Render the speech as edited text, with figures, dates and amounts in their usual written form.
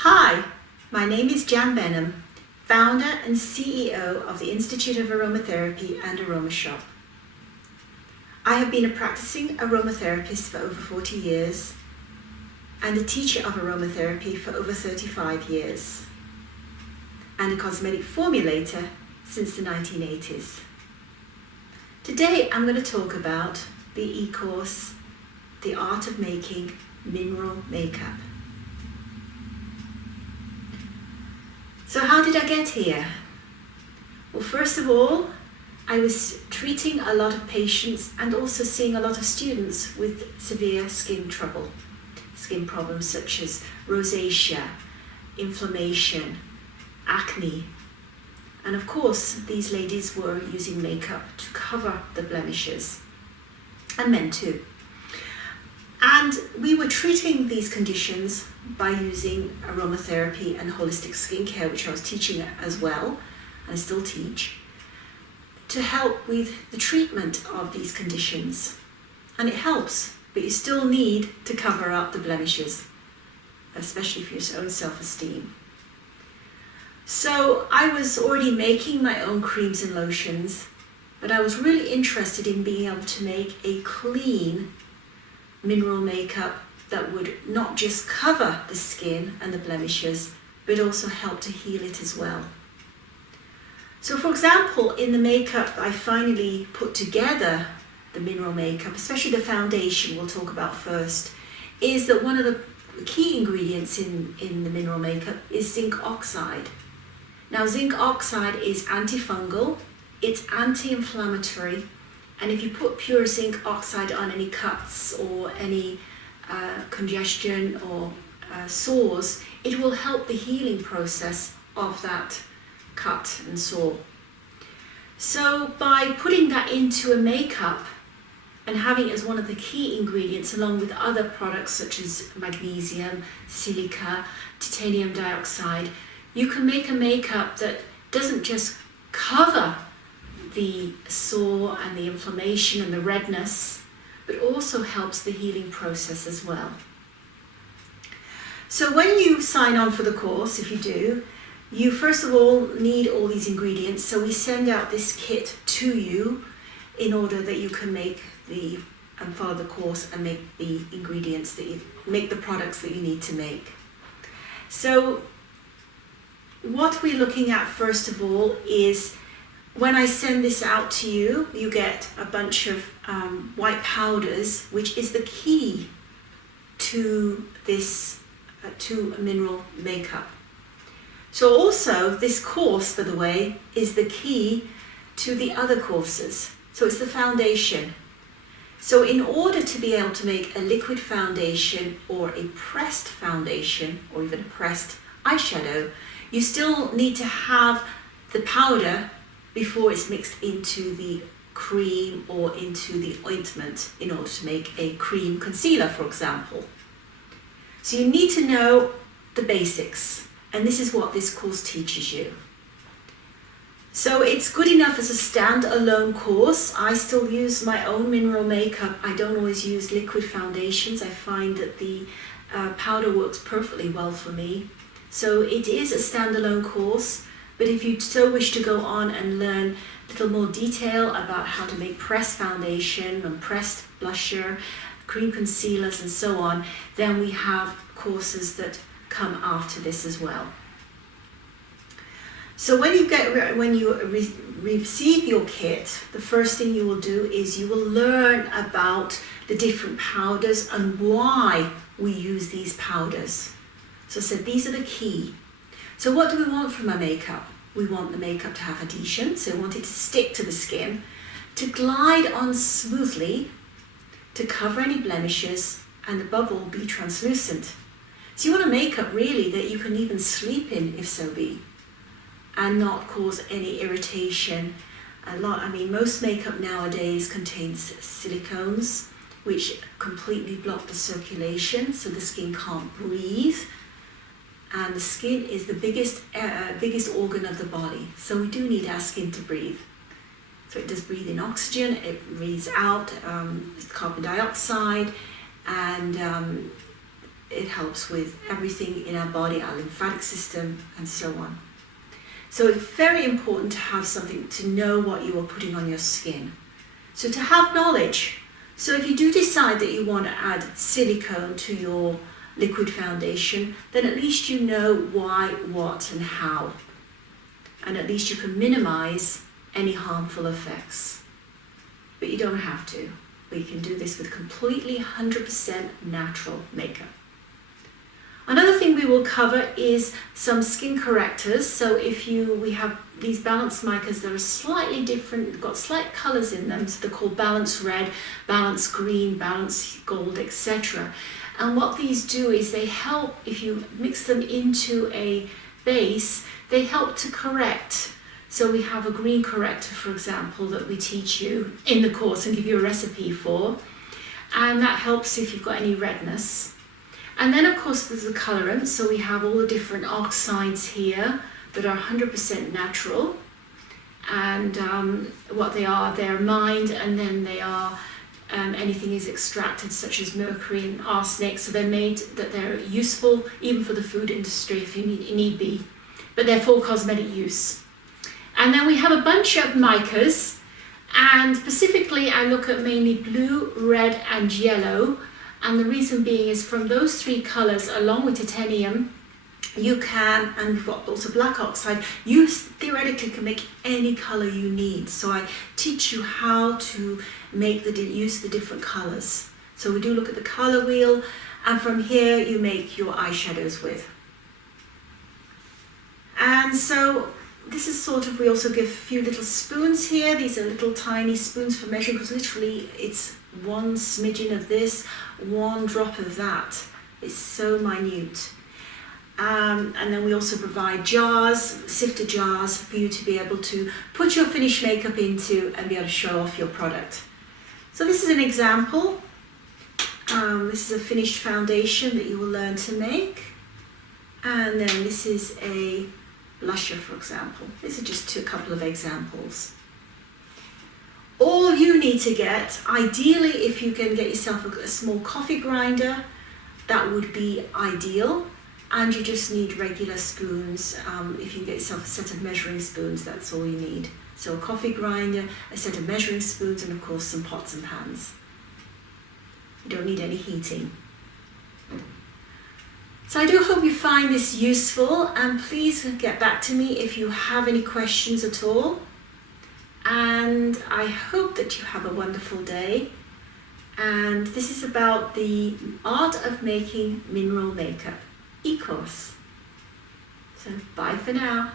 Hi, my name is Jan Benham, founder and CEO of the Institute of Aromatherapy and Aroma Shop. I have been a practicing aromatherapist for over 40 years and a teacher of aromatherapy for over 35 years and a cosmetic formulator since the 1980s. Today I'm going to talk about the e-course, The Art of Making Mineral Makeup. So how did I get here? Well, first of all, I was treating a lot of patients and also seeing a lot of students with severe skin trouble, skin problems such as rosacea, inflammation, acne. And of course, these ladies were using makeup to cover the blemishes, and men too. And we were treating these conditions by using aromatherapy and holistic skincare, which I was teaching as well, and I still teach, to help with the treatment of these conditions. And it helps, but you still need to cover up the blemishes, especially for your own self-esteem. So I was already making my own creams and lotions, but I was really interested in being able to make a clean mineral makeup that would not just cover the skin and the blemishes, but also help to heal it as well. So for example, in the makeup I finally put together, the mineral makeup, especially the foundation we'll talk about first, is that one of the key ingredients in the mineral makeup is zinc oxide. Now zinc oxide is antifungal, it's anti-inflammatory, and if you put pure zinc oxide on any cuts or any congestion or sores, it will help the healing process of that cut and sore. So by putting that into a makeup and having it as one of the key ingredients along with other products such as magnesium, silica, titanium dioxide, you can make a makeup that doesn't just cover the sore and the inflammation and the redness, but also helps the healing process as well. So when you sign on for the course, if you do, you first of all need all these ingredients. So we send out this kit to you in order that you can make and follow the course and make the ingredients make the products that you need to make. So what we're looking at first of all is, when I send this out to you, you get a bunch of white powders, which is the key to this to a mineral makeup. So also this course, by the way, is the key to the other courses. So it's the foundation. So in order to be able to make a liquid foundation or a pressed foundation or even a pressed eyeshadow, you still need to have the powder before it's mixed into the cream or into the ointment in order to make a cream concealer, for example. So you need to know the basics, and this is what this course teaches you. So it's good enough as a standalone course. I still use my own mineral makeup. I don't always use liquid foundations. I find that the powder works perfectly well for me. So it is a standalone course. But if you so wish to go on and learn a little more detail about how to make pressed foundation and pressed blusher, cream concealers and so on, then we have courses that come after this as well. So when you receive your kit, the first thing you will do is you will learn about the different powders and why we use these powders. So I said these are the key. So what do we want from our makeup? We want the makeup to have adhesion, so we want it to stick to the skin, to glide on smoothly, to cover any blemishes, and above all, be translucent. So you want a makeup really that you can even sleep in, if so be, and not cause any irritation. Most makeup nowadays contains silicones, which completely block the circulation, so the skin can't breathe. And the skin is the biggest organ of the body, so we do need our skin to breathe. So it does breathe in oxygen, it breathes out carbon dioxide, and it helps with everything in our body, our lymphatic system, and so on. So it's very important to have something to know what you are putting on your skin. So to have knowledge. So if you do decide that you want to add silicone to your liquid foundation, then at least you know why, what, and how. And at least you can minimize any harmful effects. But you don't have to. We can do this with completely 100% natural makeup. Another thing we will cover is some skin correctors. So we have these balanced micas that are slightly different, got slight colors in them. So they're called Balance Red, Balance Green, Balance Gold, etc. And what these do is they help, if you mix them into a base, they help to correct. So we have a green corrector, for example, that we teach you in the course and give you a recipe for. And that helps if you've got any redness. And then of course there's the colorant, so we have all the different oxides here that are 100% natural. And what they are, they're mined, and then they are, anything is extracted such as mercury and arsenic, so they're made that they're useful even for the food industry if you need be, but they're for cosmetic use. And then we have a bunch of micas, and specifically I look at mainly blue, red and yellow. And the reason being is from those three colours, along with titanium, you can, and we've got also black oxide, you theoretically can make any colour you need. So I teach you how to make use the different colours. So we do look at the colour wheel, and from here you make your eyeshadows with. And so this is sort of, we also give a few little spoons here. These are little tiny spoons for measuring, because literally it's one smidgen of this, one drop of that. It's so minute. And then we also provide jars, sifter jars, for you to be able to put your finished makeup into and be able to show off your product. So this is an example. This is a finished foundation that you will learn to make. And then this is a blusher, for example. These are just a couple of examples. All you need to get, ideally if you can get yourself a small coffee grinder, that would be ideal. And you just need regular spoons. If you can get yourself a set of measuring spoons, that's all you need. So a coffee grinder, a set of measuring spoons, and of course some pots and pans. You don't need any heating. So I do hope you find this useful, and please get back to me if you have any questions at all. And I hope that you have a wonderful day. And this is about the art of making mineral makeup e-course. So bye for now.